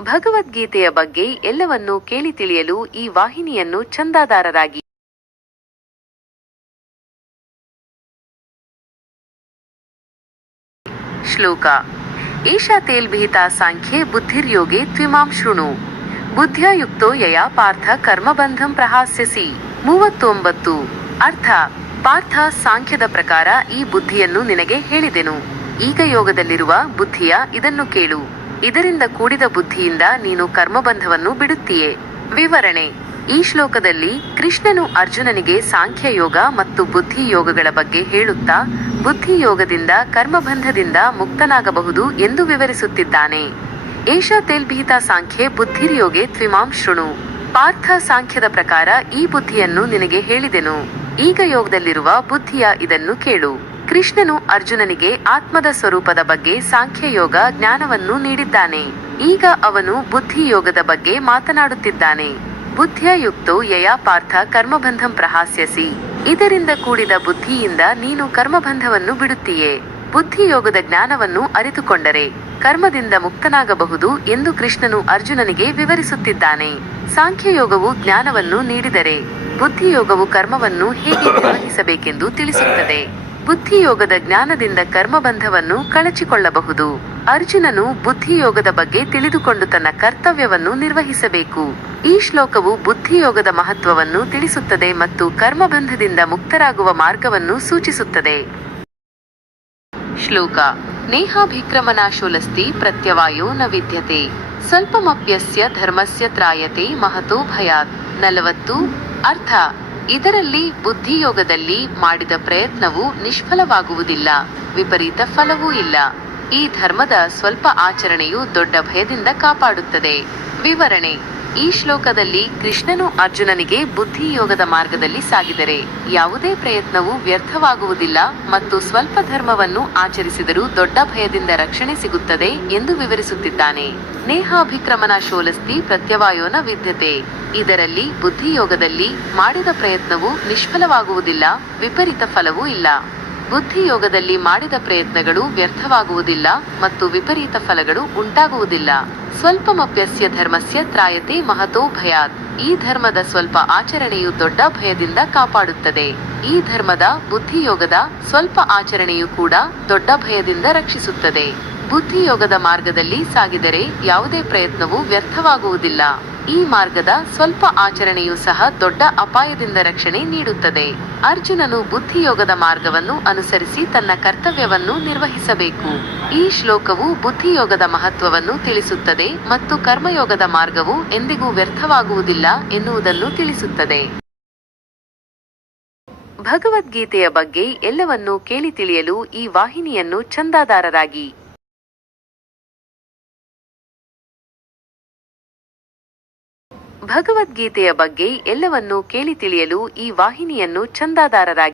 ಭಗವದ್ಗೀತೆಯ ಬಗ್ಗೆ ಎಲ್ಲವನ್ನೂ ಕೇಳಿ ತಿಳಿಯಲು ಈ ವಾಹಿನಿಯನ್ನು ಚಂದಾದಾರರಾಗಿ. ಶ್ಲೋಕ ಏಷಾ ತೇಲ್ಭಿಹಿತಾ ಸಾಂಖ್ಯೆ ಬುದ್ಧಿರ್ಯೋಗೆ ತ್ವಿಮಾಂ ಶೃಣು ಬುದ್ಧ್ಯಾ ಯುಕ್ತೋ ಯಯಾ ಪಾರ್ಥ ಕರ್ಮಬಂಧಂ ಪ್ರಹಾಸ್ಯಸಿ. 39. ಅರ್ಥ: ಪಾರ್ಥ, ಸಾಂಖ್ಯದ ಪ್ರಕಾರ ಈ ಬುದ್ಧಿಯನ್ನು ನಿನಗೆ ಹೇಳಿದೆನು. ಈಗ ಯೋಗದಲ್ಲಿರುವ ಬುದ್ಧಿಯ ಇದನ್ನು ಕೇಳು. ಇದರಿಂದ ಕೂಡಿದ ಬುದ್ಧಿಯಿಂದ ನೀನು ಕರ್ಮಬಂಧವನ್ನು ಬಿಡುತ್ತೀಯೆ. ವಿವರಣೆ: ಈ ಶ್ಲೋಕದಲ್ಲಿ ಕೃಷ್ಣನು ಅರ್ಜುನನಿಗೆ ಸಾಂಖ್ಯಯೋಗ ಮತ್ತು ಬುದ್ಧಿ ಯೋಗಗಳ ಬಗ್ಗೆ ಹೇಳುತ್ತಾ ಬುದ್ಧಿಯೋಗದಿಂದ ಕರ್ಮಬಂಧದಿಂದ ಮುಕ್ತನಾಗಬಹುದು ಎಂದು ವಿವರಿಸುತ್ತಿದ್ದಾನೆ. ಏಷಾ ತೇಲ್ಭಿಹಿತಾ ಸಾಂಖ್ಯೆ ಬುದ್ಧಿರ್ಯೋಗೆ ತ್ವಿಮಾಂ ಶೃಣು. ಪಾರ್ಥ, ಸಾಂಖ್ಯದ ಪ್ರಕಾರ ಈ ಬುದ್ಧಿಯನ್ನು ನಿನಗೆ ಹೇಳಿದೆನು. ಈಗ ಯೋಗದಲ್ಲಿರುವ ಬುದ್ಧಿಯ ಇದನ್ನು ಕೇಳು. ಕೃಷ್ಣನು ಅರ್ಜುನನಿಗೆ ಆತ್ಮದ ಸ್ವರೂಪದ ಬಗ್ಗೆ ಸಾಂಖ್ಯಯೋಗ ಜ್ಞಾನವನ್ನು ನೀಡಿದ್ದಾನೆ. ಈಗ ಅವನು ಬುದ್ಧಿಯೋಗದ ಬಗ್ಗೆ ಮಾತನಾಡುತ್ತಿದ್ದಾನೆ. ಬುದ್ಧಿಯ ಯುಕ್ತೋ ಯಯಾ ಪಾರ್ಥ ಕರ್ಮಬಂಧಂ ಪ್ರಹಾಸ್ಯಸಿ. ಇದರಿಂದ ಕೂಡಿದ ಬುದ್ಧಿಯಿಂದ ನೀನು ಕರ್ಮಬಂಧವನ್ನು ಬಿಡುತ್ತೀಯೆ. ಬುದ್ಧಿಯೋಗದ ಜ್ಞಾನವನ್ನು ಅರಿತುಕೊಂಡರೆ ಕರ್ಮದಿಂದ ಮುಕ್ತನಾಗಬಹುದು ಎಂದು ಕೃಷ್ಣನು ಅರ್ಜುನನಿಗೆ ವಿವರಿಸುತ್ತಿದ್ದಾನೆ. ಸಾಂಖ್ಯಯೋಗವು ಜ್ಞಾನವನ್ನು ನೀಡಿದರೆ ಬುದ್ಧಿಯೋಗವು ಕರ್ಮವನ್ನು ಹೇಗೆ ನಿರ್ವಹಿಸಬೇಕೆಂದು ತಿಳಿಸುತ್ತದೆ. ಬುದ್ಧಿಯೋಗದ ಜ್ಞಾನದಿಂದ ಕರ್ಮಬಂಧವನ್ನು ಕಳಚಿಕೊಳ್ಳಬಹುದು. ಅರ್ಜುನನು ಬುದ್ಧಿಯೋಗದ ಬಗ್ಗೆ ತಿಳಿದುಕೊಂಡು ತನ್ನ ಕರ್ತವ್ಯವನ್ನು ನಿರ್ವಹಿಸಬೇಕು. ಈ ಶ್ಲೋಕವು ಬುದ್ಧಿಯೋಗದ ಮಹತ್ವವನ್ನು ತಿಳಿಸುತ್ತದೆ ಮತ್ತು ಕರ್ಮಬಂಧದಿಂದ ಮುಕ್ತರಾಗುವ ಮಾರ್ಗವನ್ನು ಸೂಚಿಸುತ್ತದೆ. ಶ್ಲೋಕ ನೇಹಾಭಿಕ್ರಮನಾಶೋಲಸ್ತಿ ಪ್ರತ್ಯವಾಯೋ ನ ವಿದ್ಯತೆ ಸ್ವಲ್ಪಮಪ್ಯಸ್ಯ ಧರ್ಮಸ್ಯ ತ್ರಾಯತೆ ಮಹತೋ ಭಯಾತ್. 40. ಅರ್ಥ: ಇದರಲ್ಲಿ ಬುದ್ಧಿಯೋಗದಲ್ಲಿ ಮಾಡಿದ ಪ್ರಯತ್ನವು ನಿಷ್ಫಲವಾಗುವುದಿಲ್ಲ, ವಿಪರೀತ ಫಲವೂ ಇಲ್ಲ. ಈ ಧರ್ಮದ ಸ್ವಲ್ಪ ಆಚರಣೆಯು ದೊಡ್ಡ ಭಯದಿಂದ ಕಾಪಾಡುತ್ತದೆ. ವಿವರಣೆ: ಈ ಶ್ಲೋಕದಲ್ಲಿ ಕೃಷ್ಣನು ಅರ್ಜುನನಿಗೆ ಬುದ್ಧಿಯೋಗದ ಮಾರ್ಗದಲ್ಲಿ ಸಾಗಿದರೆ ಯಾವುದೇ ಪ್ರಯತ್ನವೂ ವ್ಯರ್ಥವಾಗುವುದಿಲ್ಲ ಮತ್ತು ಸ್ವಲ್ಪ ಧರ್ಮವನ್ನು ಆಚರಿಸಿದರೂ ದೊಡ್ಡ ಭಯದಿಂದ ರಕ್ಷಣೆ ಸಿಗುತ್ತದೆ ಎಂದು ವಿವರಿಸುತ್ತಿದ್ದಾನೆ. ನೇಹಾಭಿಕ್ರಮನ ಶೋಲಸ್ತಿ ಪ್ರತ್ಯವಾಯೋನ ವಿದ್ಯತೆ. ಇದರಲ್ಲಿ ಬುದ್ಧಿಯೋಗದಲ್ಲಿ ಮಾಡಿದ ಪ್ರಯತ್ನವು ನಿಷ್ಫಲವಾಗುವುದಿಲ್ಲ, ವಿಪರೀತ ಫಲವೂ ಇಲ್ಲ. ಬುದ್ಧಿಯೋಗದಲ್ಲಿ ಮಾಡಿದ ಪ್ರಯತ್ನಗಳು ವ್ಯರ್ಥವಾಗುವುದಿಲ್ಲ ಮತ್ತು ವಿಪರೀತ ಫಲಗಳು ಉಂಟಾಗುವುದಿಲ್ಲ. ಸ್ವಲ್ಪಮಪ್ಯಸ್ಯ ಧರ್ಮಸ್ಯ ತ್ರಾಯತೆ ಮಹತೋ ಭಯಾತ್. ಈ ಧರ್ಮದ ಸ್ವಲ್ಪ ಆಚರಣೆಯು ದೊಡ್ಡ ಭಯದಿಂದ ಕಾಪಾಡುತ್ತದೆ. ಈ ಧರ್ಮದ ಬುದ್ಧಿಯೋಗದ ಸ್ವಲ್ಪ ಆಚರಣೆಯು ಕೂಡ ದೊಡ್ಡ ಭಯದಿಂದ ರಕ್ಷಿಸುತ್ತದೆ. ಬುದ್ಧಿಯೋಗದ ಮಾರ್ಗದಲ್ಲಿ ಸಾಗಿದರೆ ಯಾವುದೇ ಪ್ರಯತ್ನವೂ ವ್ಯರ್ಥವಾಗುವುದಿಲ್ಲ. ಈ ಮಾರ್ಗದ ಸ್ವಲ್ಪ ಆಚರಣೆಯೂ ಸಹ ದೊಡ್ಡ ಅಪಾಯದಿಂದ ರಕ್ಷಣೆ ನೀಡುತ್ತದೆ. ಅರ್ಜುನನು ಬುದ್ಧಿಯೋಗದ ಮಾರ್ಗವನ್ನು ಅನುಸರಿಸಿ ತನ್ನ ಕರ್ತವ್ಯವನ್ನು ನಿರ್ವಹಿಸಬೇಕು. ಈ ಶ್ಲೋಕವು ಬುದ್ಧಿಯೋಗದ ಮಹತ್ವವನ್ನು ತಿಳಿಸುತ್ತದೆ ಮತ್ತು ಕರ್ಮಯೋಗದ ಮಾರ್ಗವು ಎಂದಿಗೂ ವ್ಯರ್ಥವಾಗುವುದಿಲ್ಲ ಎನ್ನುವುದನ್ನು ತಿಳಿಸುತ್ತದೆ. ಭಗವದ್ಗೀತೆಯ ಬಗ್ಗೆ ಎಲ್ಲವನ್ನೂ ಕೇಳಿ ತಿಳಿಯಲು ಈ ವಾಹಿನಿಯನ್ನು ಚಂದಾದಾರರಾಗಿ. ಭಗವದ್ಗೀತೆಯ ಬಗ್ಗೆ ಎಲ್ಲವನ್ನೂ ಕೇಳಿ ತಿಳಿಯಲು ಈ ವಾಹಿನಿಯನ್ನು ಚಂದಾದಾರರಾಗಿ.